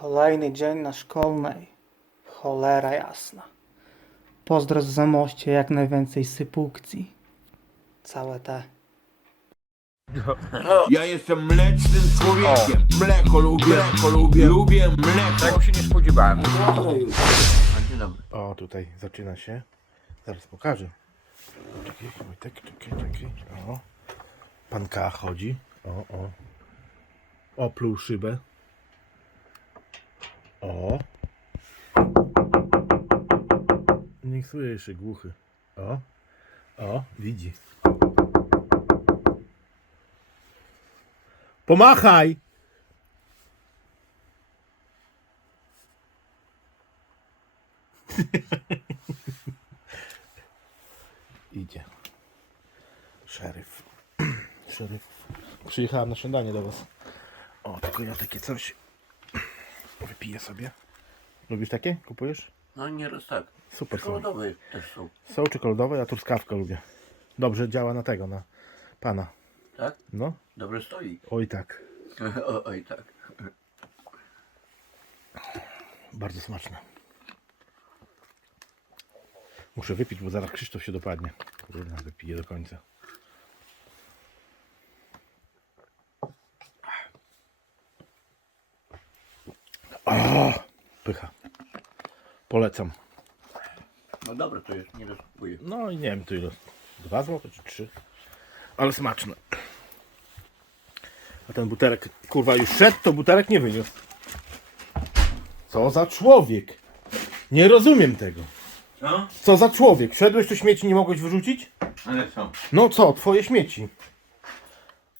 Kolejny dzień na szkolnej. Cholera jasna. Pozdro z Zamoście, jak najwięcej sypukcji. Całe te. Ja jestem mlecznym człowiekiem. Mleko lubię, mleko lubię, lubię mleko. Tego się nie spodziewałem. A, Dzień dobry. O, tutaj zaczyna się. Zaraz pokażę. Czekaj, Wojtek, czekaj, czekaj. O. Pan K chodzi. O, o. Opluł szybę. O. Nie słyszy, głuchy. O. O, widzi. Pomachaj! Idzie. Szeryf. Szeryf. Przyjechałem na śniadanie do was. O, tylko ja takie coś wypiję sobie. Lubisz takie? Kupujesz? No nieraz tak. Super są. Czekoladowe też są. Są czekoladowe, ja truskawkę lubię. Dobrze działa na tego, na pana. Tak? No, Dobrze stoi. oj tak. o, oj tak. Bardzo smaczne. Muszę wypić, bo zaraz Krzysztof się dopadnie. Kurde, wypiję do końca. Pycha. Polecam. No dobra, to jest, nie rozkupuję. No i nie wiem, to ile. Dwa złote czy trzy? Ale smaczne. A ten butelek, kurwa, już szedł, to butelek nie wyniósł. Co za człowiek? Nie rozumiem tego. Co? Co za człowiek? Wszedłeś tu śmieci nie mogłeś wyrzucić? Ale co? No co, twoje śmieci.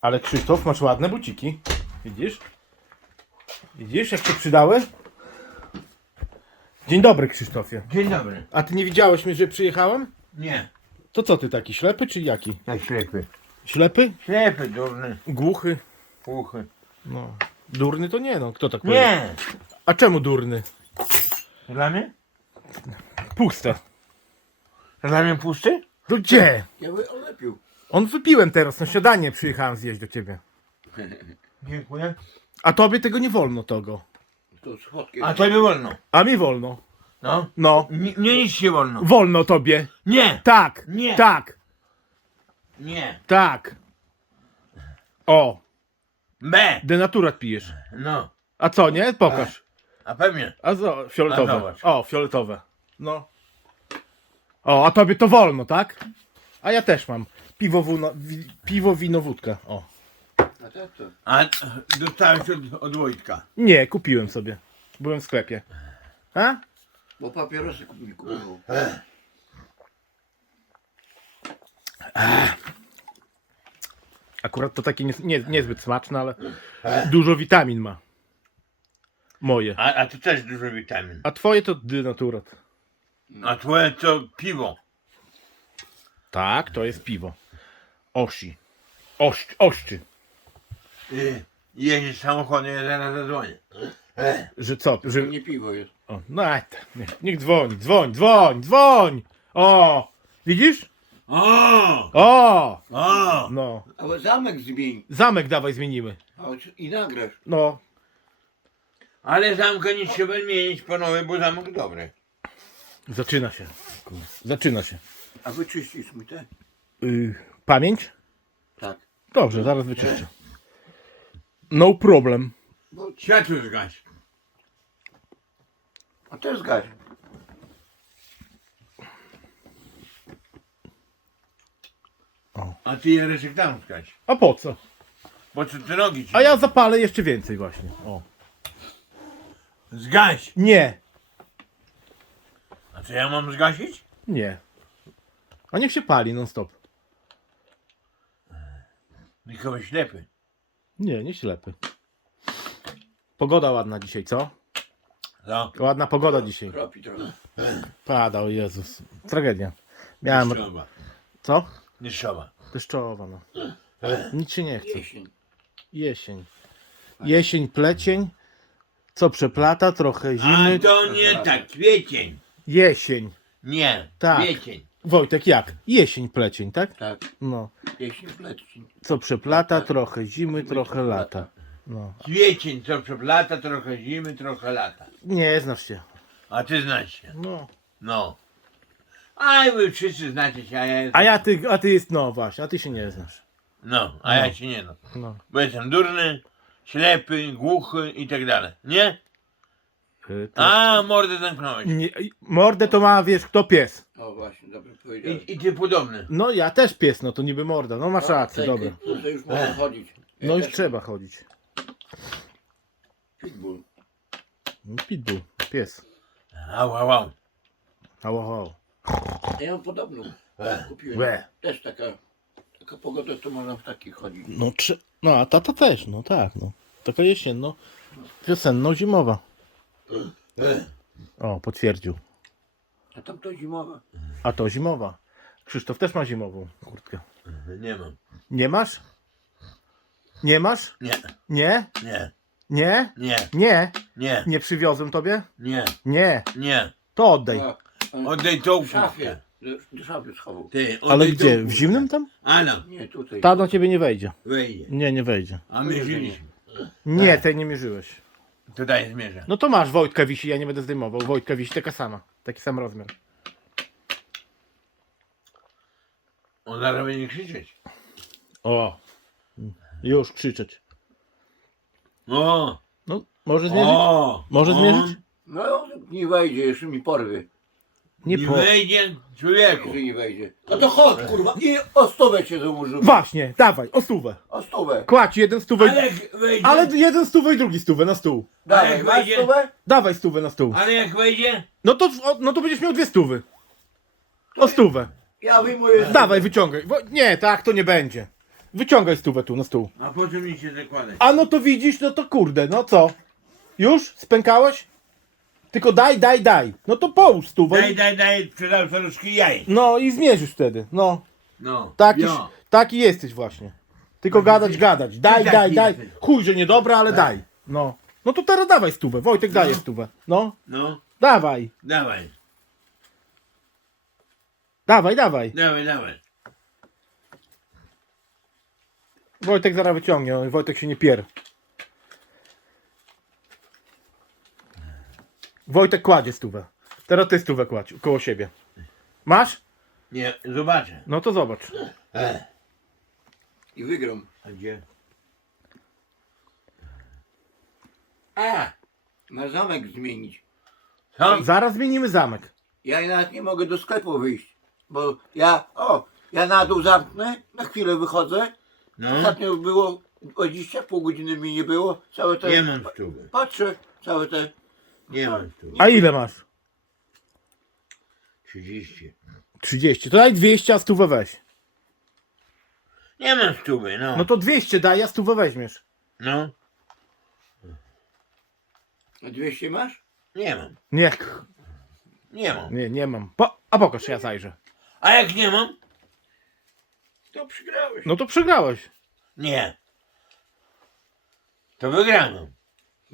Ale Krzysztof, masz ładne buciki. Widzisz? Widzisz, jak się przydały? Dzień dobry, Krzysztofie. Dzień dobry. A ty nie widziałeś mnie, że przyjechałem? Nie. To co ty taki, ślepy czy jaki? Ja ślepy. Ślepy? Ślepy, durny, Głuchy? głuchy. No. Durny to nie no, kto tak powie? Nie. A czemu durny? Dla mnie? Puste. Dla mnie pusty? To gdzie? Ja by olepił. On wypiłem teraz, na śniadanie przyjechałem zjeść do ciebie. Dziękuję. A tobie tego nie wolno tego. Schodki. A tobie wolno. A mi wolno. No. No. Nie, nie nic się wolno. Wolno tobie. Nie. Tak. Nie. Tak. Nie. Tak. O, B. denaturat pijesz. No. A co, nie? Pokaż. A pewnie. A co? A Fioletowe. zobacz. O, fioletowe. No. O, a tobie to wolno, tak? A ja też mam. Piwo, wuno, wi, piwo wino, wódka. O. A to co? A dostałem się od, od Wojtka. Nie, kupiłem sobie. Byłem w sklepie. A? Bo papierosy kupił. kupował. Akurat to takie nie, nie, niezbyt smaczne, ale dużo witamin ma. Moje. A, a to też dużo witamin. A twoje to denaturat. A twoje to piwo. Tak, to jest piwo. Osi. Oszcz, oszczy. Y, Jeździsz samochodem, ja zaraz zadzwonię. Że co? Że... Nie piwo jest. O, no, a, t- niech, niech dzwoni, dzwoń, dzwoń, dzwoń! O! Widzisz? O! O! O! No. Ale zamek zmień. Zamek dawaj zmienimy. A, I nagrasz. No. Ale zamka nie trzeba zmienić, panowie, bo zamek dobry. Zaczyna się. Zaczyna się. A wyczyścisz mi te? Y, pamięć? Tak. Dobrze, zaraz wyczyszczę. No problem. Bo światło zgaś. A też zgaś. A ty Jareczek tam zgaś. A po co? Bo co ty nogi ci? A ja zapalę jeszcze więcej właśnie. O. Zgaś! Nie, A co ja mam zgasić? nie. A niech się pali non stop. Tylko ślepy. Nie, nie ślepy. Pogoda ładna dzisiaj, co? No. Ładna pogoda dzisiaj. Kropi trochę. Pada, o Jezus. Tragedia. Miałem... Deszczowa. Co? Deszczowa. Deszczowa, no. Nic się nie chce. Jesień. Jesień. Jesień, plecień. Co przeplata, trochę A zimy. to nie tak, kwiecień. Jesień. Nie, Tak. kwiecień. Wojtek, jak? Jesień, plecień, tak? Tak, No. jesień, plecień. Co przeplata, trochę zimy, trochę lata. No. Kwiecień, co przeplata, trochę zimy, trochę lata. Nie znasz się. A ty znasz się. No. No. A wy wszyscy znacie się, a ja jestem... A ja ty, a ty jest, no właśnie, a ty się nie znasz. No, a ja się nie no. No. Bo jestem durny, ślepy, głuchy i tak dalej. Nie? Y, to- A, mordę zamknąłeś. Nie, mordę to ma, wiesz, kto pies. O właśnie, dobrze powiedziałeś. I, I ty podobny. No ja też pies, no to niby morda. No masz rację, dobra. No to już może chodzić. Ja No już też- trzeba chodzić. Pitbull. No, Pitbull, pies. Au, au, au. Hał, hał. Ja mam podobną. Kupiłem. Łe. Też taka, taka pogoda, to można w takich chodzić. No, trze- no a tata też, no tak, no. Taka jesienno, wiosenno-zimowa. O, potwierdził. A tam to zimowa. A to zimowa. Krzysztof też ma zimową kurtkę. Nie mam. Nie masz? Nie masz? Nie, Nie? nie, Nie? nie, Nie? nie, Nie przywiozłem tobie? nie, Nie. nie. To oddaj. A, a Oddaj tą w szafie. kurtkę. Do, do szafy schował. Ty, Ale tą gdzie? W kurtkę. zimnym tam? Ano, Nie, tutaj. Ta do ciebie nie wejdzie. wejdzie. Nie, nie wejdzie. A my żyliśmy. Nie, tej nie mierzyłeś. To daj zmierzę. No to masz, Wojtka wisi, ja nie będę zdejmował. Wojtka wisi taka sama. Taki sam rozmiar. On zaraz będzie krzyczeć. O. Już krzyczeć. O, No, może zmierzyć? o. Może o. zmierzyć? No nie wejdzie, jeszcze mi porwie. Nie Nie po. wejdzie, człowieku. Że nie wejdzie. No to chodź, kurwa. I o stówę cię założymy. Właśnie, dawaj, o stówę. O stówę. Kładź jeden stówę. Ale jak wejdzie, Ale jeden stówę i drugi stówę na stół. Dawaj, jak masz wejdzie? stówę? Dawaj stówę na stół. ale jak wejdzie, No to, o, no to będziesz miał dwie stówy. O stówę. Ja wyjmuję. Dawaj, wyciągaj. Wo- Nie, tak to nie będzie. Wyciągaj stówę tu na stół. a po co mi się zakładać? A no to widzisz, no to kurde, no co? Już? Spękałeś? Tylko daj, daj, daj. No to połóż stówę. Daj, daj, daj, sprzedał staruszki jaj. No i zmierzysz wtedy. No, No, taki, taki jesteś właśnie. Tylko gadać, gadać. Daj, daj, daj. jesteś. Chuj, że niedobra, ale daj. No. No to teraz dawaj stówę. Wojtek daje stówę. No, No, dawaj. dawaj, Dawaj, dawaj. dawaj, dawaj. Wojtek zaraz wyciągnie, on- Wojtek się nie pier. Wojtek kładzie stówę. Teraz ty stówę kładź koło siebie. Masz? Nie, zobaczę. No to zobacz. E. I wygram. A gdzie? A! Na zamek zmienić. Co? Zaraz zmienimy zamek. Ja nawet nie mogę do sklepu wyjść. Bo ja, o, ja na dół zamknę, na chwilę wychodzę. No, Ostatnio było 20, pół godziny mi nie było. Całe te. nie mam stówy. Patrzę, całe te. Nie mam stówy. A ile masz? 30. 30. To daj 200, a stówę weź. Nie mam stówy, no. No to 200 daj, a stówę weźmiesz. No, A 200 masz? nie mam. Nie, k- Nie mam. nie, nie mam. Po, a pokaż, ja zajrzę. A jak nie mam? To przegrałeś. No to przegrałeś. Nie. To wygrałem.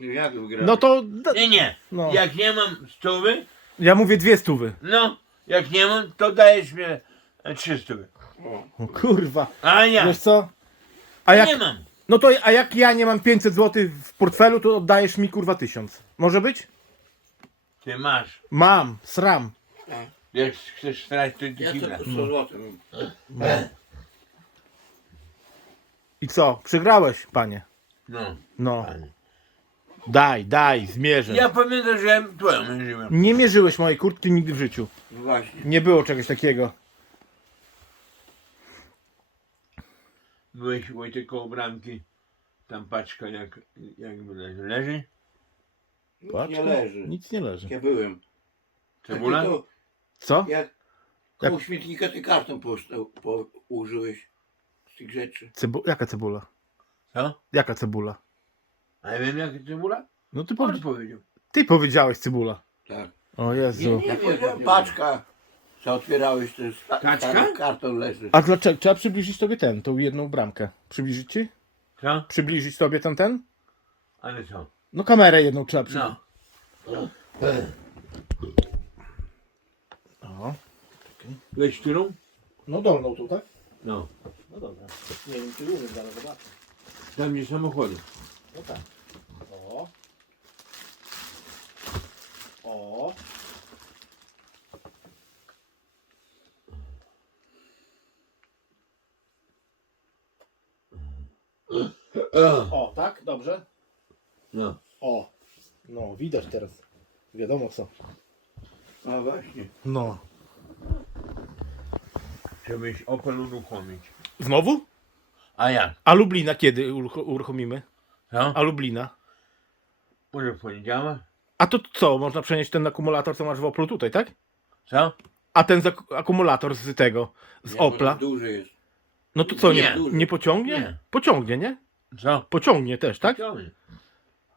No jak wygrałeś? No to da- Nie, nie. No. Jak nie mam stówy, ja mówię dwie stówy. no, jak nie mam, to dajesz mi e, trzy stówy. O, kurwa. A ja Wiesz co? A jak, nie mam. no to a jak ja nie mam 500 zł w portfelu, to oddajesz mi kurwa 1000. Może być? Ty masz. Mam, sram. Jak chcesz strać, to ty Ja kibla. tylko 100 zł. I co? Przegrałeś, panie. No. No. Daj, daj, zmierzę. Ja pamiętam, że ja twoją mierzyłem. Nie mierzyłeś mojej kurtki nigdy w życiu. Właśnie. Nie było czegoś takiego. Byłeś Wojtek koło bramki. Tam paczka jak, jakby leży. leży. Nic Patrz, nie leży. Nic nie leży. Ja byłem. Cebula? Tylko Co? Jak koło śmietnika ty kartą postał, po, użyłeś z tych rzeczy. Cebu jaka cebula? Co? Jaka cebula? A ja wiem jaka cebula? No ty, On powie powiedział. ty powiedziałeś cebula. Tak. O Jezu. Nie, Ja wiem, powiedziałem nie paczka. Co otwierałeś, ta, Kaczka? ta karton leży. A dlaczego? Trzeba przybliżyć tobie ten, tą jedną bramkę. Przybliżyć ci? Co? Przybliżyć tobie ten, ten? Ale co? No kamerę jedną trzeba przybliżyć. No. No. Weź którą? No dolną tu, tak? No. No dobra. Nie wiem, czy umiem zaraz zobaczę. Tam gdzie samochody. No tak. O. O. O, tak? Dobrze? No. O. No, widać teraz. Wiadomo co. A właśnie. No. Żebyś Opel uruchomić. Znowu? A jak? A Lublina kiedy uruch- uruchomimy? Co? A Lublina? Może w poniedziałek? A to co? Można przenieść ten akumulator, co masz w Oplu tutaj, tak? Co? A ten zak- akumulator z tego, z Nie, bo Opla, to Duży jest. no to co, nie, Nie. nie pociągnie? Nie. Pociągnie, nie? Co? Pociągnie też, tak? Ciągnie.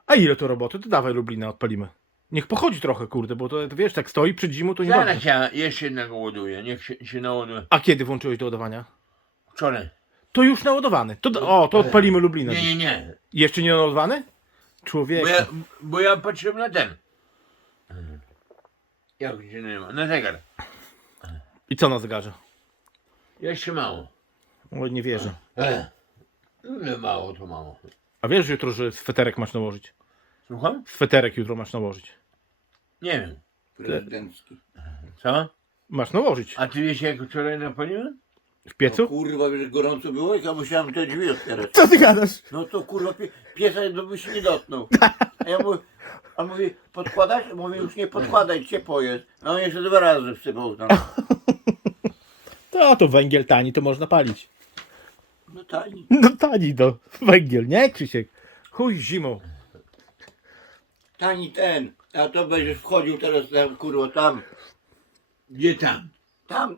A ile to roboty? To dawaj Lublina odpalimy. Niech pochodzi trochę, kurde, bo to wiesz, tak stoi przed zimą, to nie Zaraz ja jeszcze jednego ładuję. Niech się, się naładuje. A kiedy włączyłeś do ładowania? Wczoraj. To już naładowany. To, o, to odpalimy Lublina. Nie, nie, nie. Jeszcze nie naładowany? Bo Człowiek. ja, bo ja patrzyłem na ten. Jak się nazywa? Na zegar. I co na zegarze? Jeszcze mało. O, nie wierzę. Ech. No mało to mało. A wiesz że jutro, że sweterek masz nałożyć? Słucham? Sweterek jutro masz nałożyć. Nie wiem. Prezydencki. Co? Masz nałożyć. A ty wiesz jak wczoraj napaliłem? W No, piecu? kurwa, wiesz, gorąco było i ja musiałem te drzwi otwierać. Co ty gadasz? No to kurwa, pie, piesa no by się nie dotknął. A ja mówię, a mówi, podkładać? Mówię, już nie podkładaj, ciepło jest. No on jeszcze dwa razy wsypał tam. To, to węgiel tani, to można palić. No tani. No tani to. Węgiel, nie Krzysiek? Chuj zimą. Tani ten. A to będziesz wchodził teraz tam, kurwa, tam. Gdzie tam? Tam.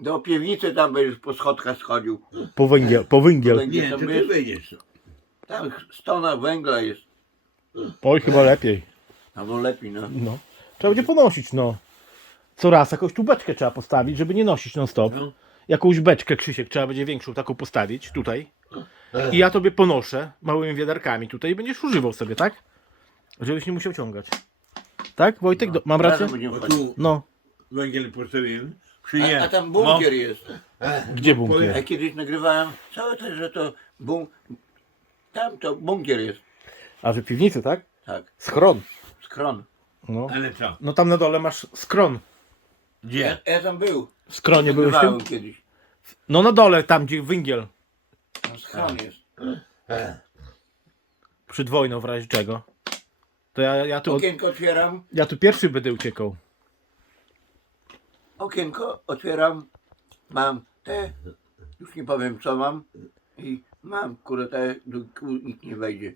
Do piwnicy tam będziesz po schodkach schodził. Po węgiel, po węgiel. Węgiel Nie, tam to ty jest. wyjdziesz. Tam stona węgla jest. Oj, chyba lepiej. Albo lepiej, no. No. Trzeba będzie ponosić, no. Co raz jakąś tu beczkę trzeba postawić, żeby nie nosić non stop. No. Jakąś beczkę, Krzysiek, trzeba będzie większą taką postawić tutaj. I ja tobie ponoszę małymi wiaderkami tutaj i będziesz używał sobie, tak? Żebyś nie musiał ciągać. Tak, Wojtek? Do, mam rację? Razem będziemy Bo chodzić. tu No. węgiel postawiłem. A, nie. a tam bunkier jest. Gdzie bunkier? Ja kiedyś nagrywałem całe to, że to bun... Tam to bunkier jest. A że piwnicy, tak? Tak. Schron. Skron. No. Ale co? no tam na dole masz skron. Gdzie? Ja, ja tam był. W skronie byłeś tym? Nagrywałem kiedyś. No na dole, tam gdzie węgiel. Tam skron jest. Przed wojną w razie czego. To ja, ja, tu, Okienko otwieram. ja tu pierwszy będę uciekał. Okienko otwieram. Mam te. Już nie powiem co mam. I mam kurę te. do- Nikt nie wejdzie.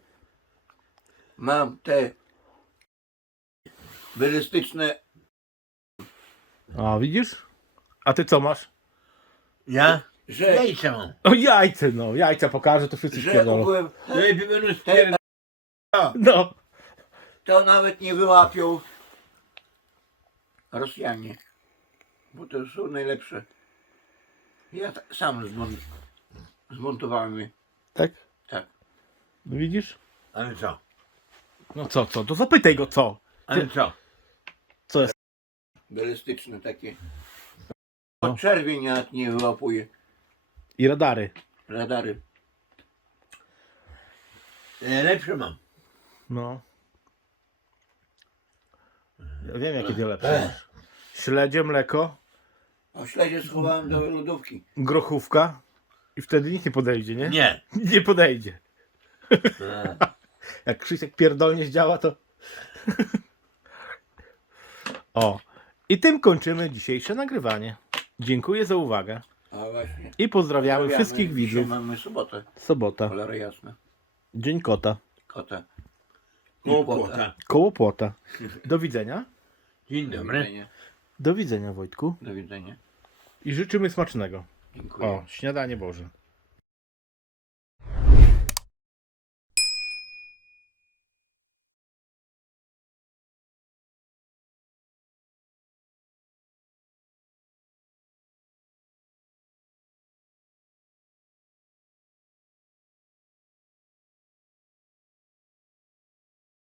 Mam te. Belistyczne. A widzisz? A ty co masz? Ja? Że, Jajca mam. O jajce, no. Jajca pokażę, to wszyscy że spierdolą. ogółem Lepiej spierdolał. No. to nawet nie wyłapią Rosjanie. Bo to są najlepsze. Ja sam zmon, zmontowałem je. Tak? Tak. No widzisz? Ale co? No co, co? To zapytaj go co. Ale co? Co jest? Belistyczne takie. No. Od czerwień nawet nie wyłapuje I radary. radary. E, Lepsze mam. No. Ja wiem jakie ty lepsze masz. Śledzie, mleko, O śledzie schowałem do lodówki. grochówka i wtedy nic nie podejdzie, nie? Nie. Nie podejdzie. Jak Krzysiek pierdolnie zdziała, to... o. I tym kończymy dzisiejsze nagrywanie. Dziękuję za uwagę. A właśnie. I pozdrawiamy Pozdrawiamy. wszystkich Dzisiaj widzów. mamy sobotę. Sobota. Cholera jasna. Dzień kota. Kota. I Koło płota. Koło płota. Do widzenia. Dzień Do dobry. widzenia. Do widzenia Wojtku. Do widzenia. I życzymy smacznego. Dziękuję. O, śniadanie Boże.